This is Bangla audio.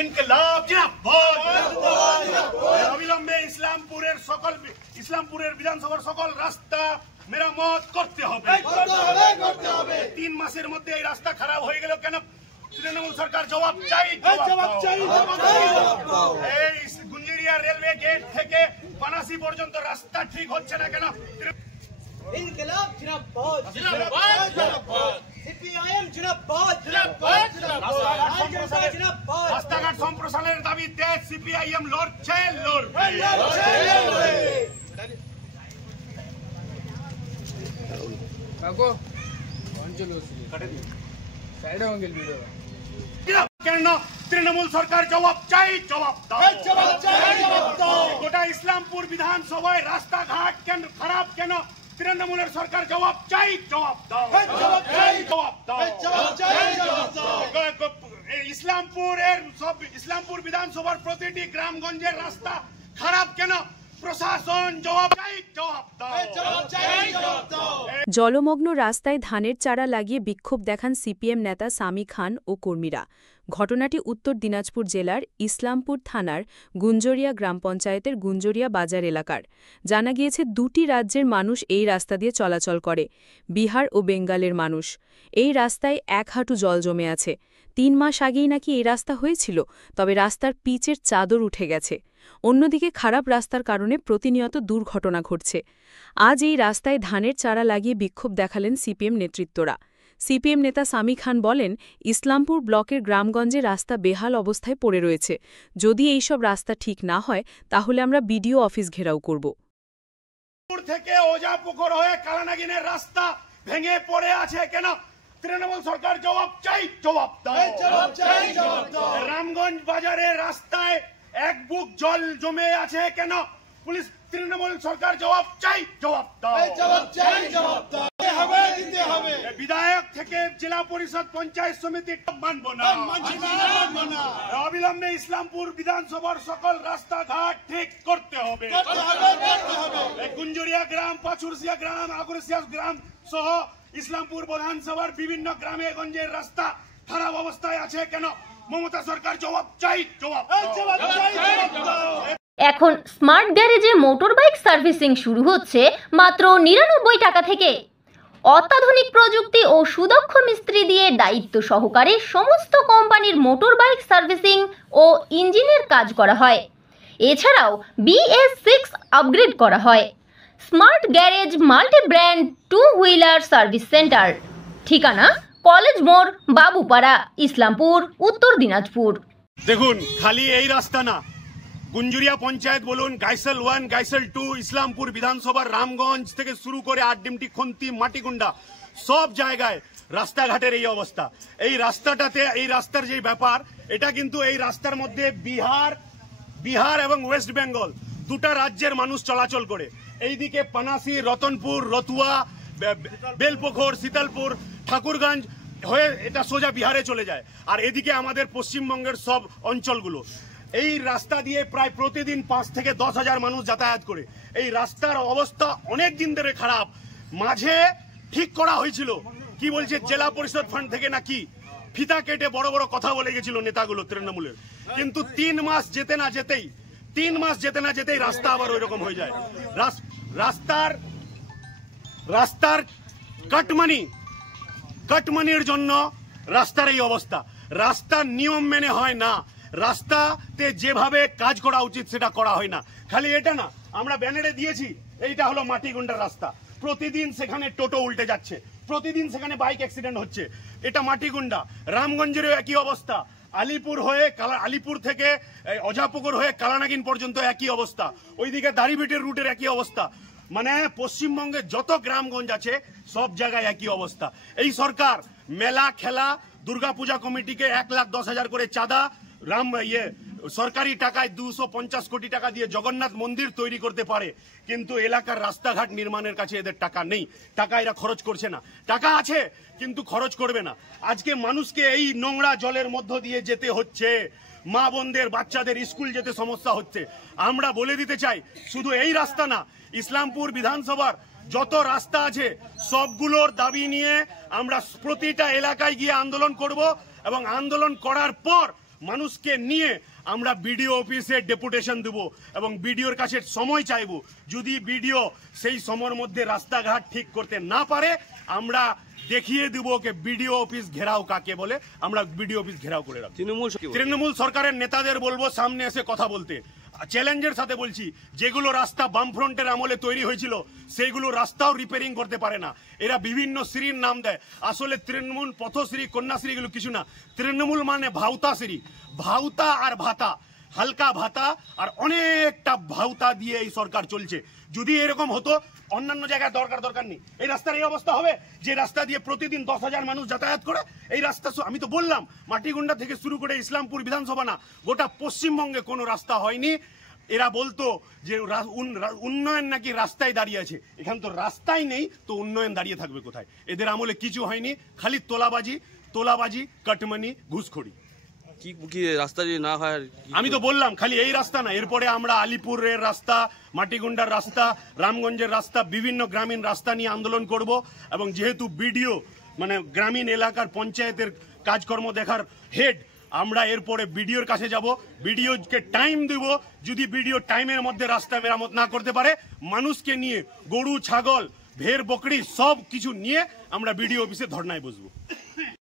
ইনকিলাব জিন্দাবাদ। অবিলম্বে ইসলামপুরের বিধানসভার সকল রাস্তা মেরামত করতে হবে। 3 মাসের মধ্যে এই রাস্তা খারাপ হয়ে গেল কেন? তৃণমূল সরকার জবাব চাই। এই গুঞ্জরিয়া রেলওয়ে গেট থেকে পানাসি পর্যন্ত রাস্তা ঠিক হচ্ছে না কেন? ইনকিলাব জিন্দাবাদ, জিন্দাবাদ, জিন্দাবাদ। সিপিআইএম জিন্দাবাদ, জিন্দাবাদ, জিন্দাবাদ। রাস্তাঘাট সম্প্রসারণের দাবিতে সিপিআইএম লড়ছে, লড়বে। কেন তৃণমূল সরকার জবাব চাই, জবাব দাও। গোটা ইসলামপুর বিধানসভায় রাস্তাঘাট কেন খারাপ কেন? তৃণমূলের সরকার জবাব চাই, জবাব দাও। ইসলামপুর বিধানসভার প্রতিটি গ্রামগঞ্জের রাস্তা খারাপ কেন? প্রশাসন জবাব চাই, জবাব দাও। জলমগ্ন রাস্তায় ধানের চারা লাগিয়ে বিক্ষোভ দেখান সিপিএম নেতা সামি খান ও কর্মীরা। ঘটনাটি উত্তর দিনাজপুর জেলার ইসলামপুর থানার গুঞ্জরিয়া গ্রাম পঞ্চায়েতের গুঞ্জরিয়া বাজার এলাকার। জানা গিয়েছে 2টি রাজ্যের মানুষ এই রাস্তা দিয়ে চলাচল করে, বিহার ও বেঙ্গলের মানুষ। এই রাস্তায় 1 হাঁটু জল জমে আছে। 3 মাস আগেই নাকি এই রাস্তা হয়েছিল, তবে রাস্তার পিচের চাদর উঠে গেছে। অন্যদিকে খারাপ রাস্তার কারণে প্রতিনিয়ত দুর্ঘটনা ঘটছে। আজ এই রাস্তায় ধানের চারা লাগিয়ে বিক্ষোভ দেখালেন সিপিএম নেতৃত্বরা। সিপিএম নেতা সামি খান বলেন, ইসলামপুর ব্লকের গ্রামগঞ্জে রাস্তা বেহাল অবস্থায় পড়ে রয়েছে। যদি এইসব রাস্তা ঠিক না হয় তাহলে আমরা বিডিও অফিস ঘেরাও করব। থেকে ওজাপুকুর হয়ে কালানাগিনের রাস্তা ভেঙে পড়ে আছে কেন? তৃণমূল সরকার জবাব চাই, জবাব দাও। রামগঞ্জ বাজারের রাস্তায় 1 বুক জল জমে আছে কেন? পুলিশ তৃণমূল সরকার জবাব চাই, জবাব দাও। বিধায়ক থেকে জেলা পরিষদ পঞ্চায়েত সমিতি মানব না। অবিলম্বে ইসলামপুর বিধানসভার সকল রাস্তাঘাট ঠিক করতে হবে। গুঞ্জরিয়া গ্রাম, পাচুরসিয়া গ্রাম, আগরসিয়া গ্রাম সহ ইসলামপুর বিধানসভার বিভিন্ন গ্রামে গঞ্জের রাস্তা খারাপ অবস্থায় আছে কেন? মমতা সরকার জবাব চাই, জবাব দাও। এখন স্মার্ট গ্যারেজে মোটরবাইক সার্ভিসিং শুরু হচ্ছে মাত্র 99 টাকা থেকে। অত্যাধুনিক প্রযুক্তি ও সুদক্ষ মিস্ত্রি দিয়ে দায়িত্ব সহকারে সমস্ত কোম্পানির মোটরবাইক সার্ভিসিং ও ইঞ্জিনের কাজ করা হয়। এছাড়াও BS6 আপগ্রেড করা হয়। Smart garage multi brand 2 wheeler service centre. ঠিকানা কলেজ মোড়, বাবুপাড়া, ইসলামপুর, উত্তর দিনাজপুর। দেখুন, খালি এই রাস্তা না, গুঞ্জরিয়া পঞ্চায়েত বলুন, গাইসেল 1, গাইসেল 2, ইসলামপুর বিধানসভার রামগঞ্জ থেকে শুরু করে আটডিমটি, খন্তি, মাটিগুন্ডা সব জায়গায় রাস্তাঘাটের এই অবস্থা। এই রাস্তাটাতে, এই রাস্তার যে ব্যাপার, এটা কিন্তু এই রাস্তার মধ্যে বিহার এবং ওয়েস্ট বেঙ্গল 2টা রাজ্যের মানুষ চলাচল করে। এইদিকে পানাসি, রতনপুর, রতুয়া, বেলপোখর, শীতলপুর, ঠাকুরগঞ্জ হয়ে এটা সোজা বিহারে চলে যায়। আর এদিকে আমাদের পশ্চিমবঙ্গের সব অঞ্চলগুলো। এই রাস্তা দিয়ে প্রায় প্রতিদিন 5 থেকে 10 হাজার মানুষ যাতায়াত করে। এই রাস্তার অবস্থা অনেক দিন ধরে খারাপ। মাঝে ঠিক করা হয়েছিল, কি বলছে, জেলা পরিষদ ফান্ড থেকে নাকি ফিতা কেটে বড় বড় কথা বলে গেছিল নেতাগুলো তৃণমূলের। কিন্তু 3 মাস যেতে না যেতেই রাস্তা আবার ওই রকম হয়ে যায়। রাস্তার কাটমানির জন্য রাস্তার এই অবস্থা। রাস্তার নিয়ম মেনে হয় না। রাস্তাতে যেভাবে কাজ করা উচিত সেটা করা হয় না। খালি এটা না, আমরা ব্যানারে দিয়েছি, এইটা হলো মাটিগুন্ডার রাস্তা। প্রতিদিন সেখানে টোটো উল্টে যাচ্ছে, প্রতিদিন সেখানে বাইক অ্যাক্সিডেন্ট হচ্ছে। এটা মাটিগুন্ডা। রামগঞ্জেরও একই অবস্থা। আলিপুর থেকে ওজাপুকুর হয়ে কালানাগিন পর্যন্ত একই অবস্থা। ওইদিকে দাড়িভিটের রুটের একই অবস্থা। মানে পশ্চিমবঙ্গে যত গ্রামগঞ্জ আছে সব জায়গায় একই অবস্থা। এই সরকার মেলা, খেলা, দুর্গাপূজা কমিটিকে 1,10,000 করে চাঁদা, সরকারি টাকায় 250 কোটি টাকা দিয়ে জগন্নাথ মন্দির তৈরি করতে পারে, কিন্তু এলাকার রাস্তাঘাট নির্মাণের কাছে এদের টাকা নেই। টাকা এরা খরচ করছে না। টাকা আছে কিন্তু খরচ করবে না। আজকে মানুষকে এই নোংরা জলের মধ্য দিয়ে যেতে হচ্ছে। মা বোনদের, বাচ্চাদের স্কুল যেতে সমস্যা হচ্ছে। আমরা বলে দিতে চাই, শুধু এই রাস্তা না, ইসলামপুর বিধানসভার যত রাস্তা আছে সবগুলোর দাবি নিয়ে আমরা প্রতিটা এলাকায় গিয়ে আন্দোলন করব এবং আন্দোলন করার পর মানুষকে নিয়ে আমরা বিডিও অফিসে ডেপুটেশন দেব এবং বিডিওর কাছে সময় চাইব। যদি বিডিও সেই সময়ের মধ্যে রাস্তাঘাট ঠিক করতে না পারে আমরা দেখিয়ে দিব যে বিডিও অফিস ঘেরাও কাকে বলে, আমরা বিডিও অফিস ঘেরাও করে রাখবো। তৃণমূল সরকারের নেতাদের বলবো সামনে এসে কথা বলতে। চ্যালেঞ্জের সাথে বলছি, যেগুলো রাস্তা বামফ্রন্টের আমলে তৈরি হয়েছিল সেইগুলো রাস্তাও রিপেয়ারিং করতে পারে না। এরা বিভিন্ন শ্রীর নাম দেয়, আসলে তৃণমূল পথশ্রী কন্যাশ্রী এগুলো কিছু না। তৃণমূল মানে ভাউতাশ্রী, ভাউতা আর ভাতা, হালকা ভাতা আর অনেকটা ভাউতা দিয়ে এই সরকার চলছে। যদি এরকম হতো অন্যান্য জায়গায় দরকার নেই। এই রাস্তার এই অবস্থা হবে যে রাস্তা দিয়ে প্রতিদিন 10,000 মানুষ যাতায়াত করে। এই রাস্তা আমি তো বললাম মাটিগুন্ডা থেকে শুরু করে ইসলামপুর বিধানসভা না, গোটা পশ্চিমবঙ্গে কোনো রাস্তা হয়নি। এরা বলতো যে উন্নয়ন নাকি রাস্তায় দাঁড়িয়ে আছে, এখানে তো রাস্তাই নেই, তো উন্নয়ন দাঁড়িয়ে থাকবে কোথায়? এদের আমলে কিছু হয়নি, খালি তোলাবাজি, কাটমানি, ঘুষখড়ি। কি রাস্তা যদি না হয়, আমি তো বললাম খালি এই রাস্তা না, এরপরে আমরা আলিপুরের রাস্তা, মাটিগুন্ডার রাস্তা, রামগঞ্জের রাস্তা, বিভিন্ন গ্রামীণ রাস্তা নিয়ে আন্দোলন করব। এবং যেহেতু বিডিও মানে গ্রামীণ এলাকার পঞ্চায়েতের কাজকর্ম দেখার হেড, আমরা এরপরে বিডিওর কাছে যাব, বিডিওকে টাইম দেব। যদি বিডিও টাইমের মধ্যে রাস্তা মেরামত না করতে পারে, মানুষকে নিয়ে গরু ছাগল ভেড় বকরি সব কিছু নিয়ে আমরা বিডিও অফিসে ধর্নায় বসবো।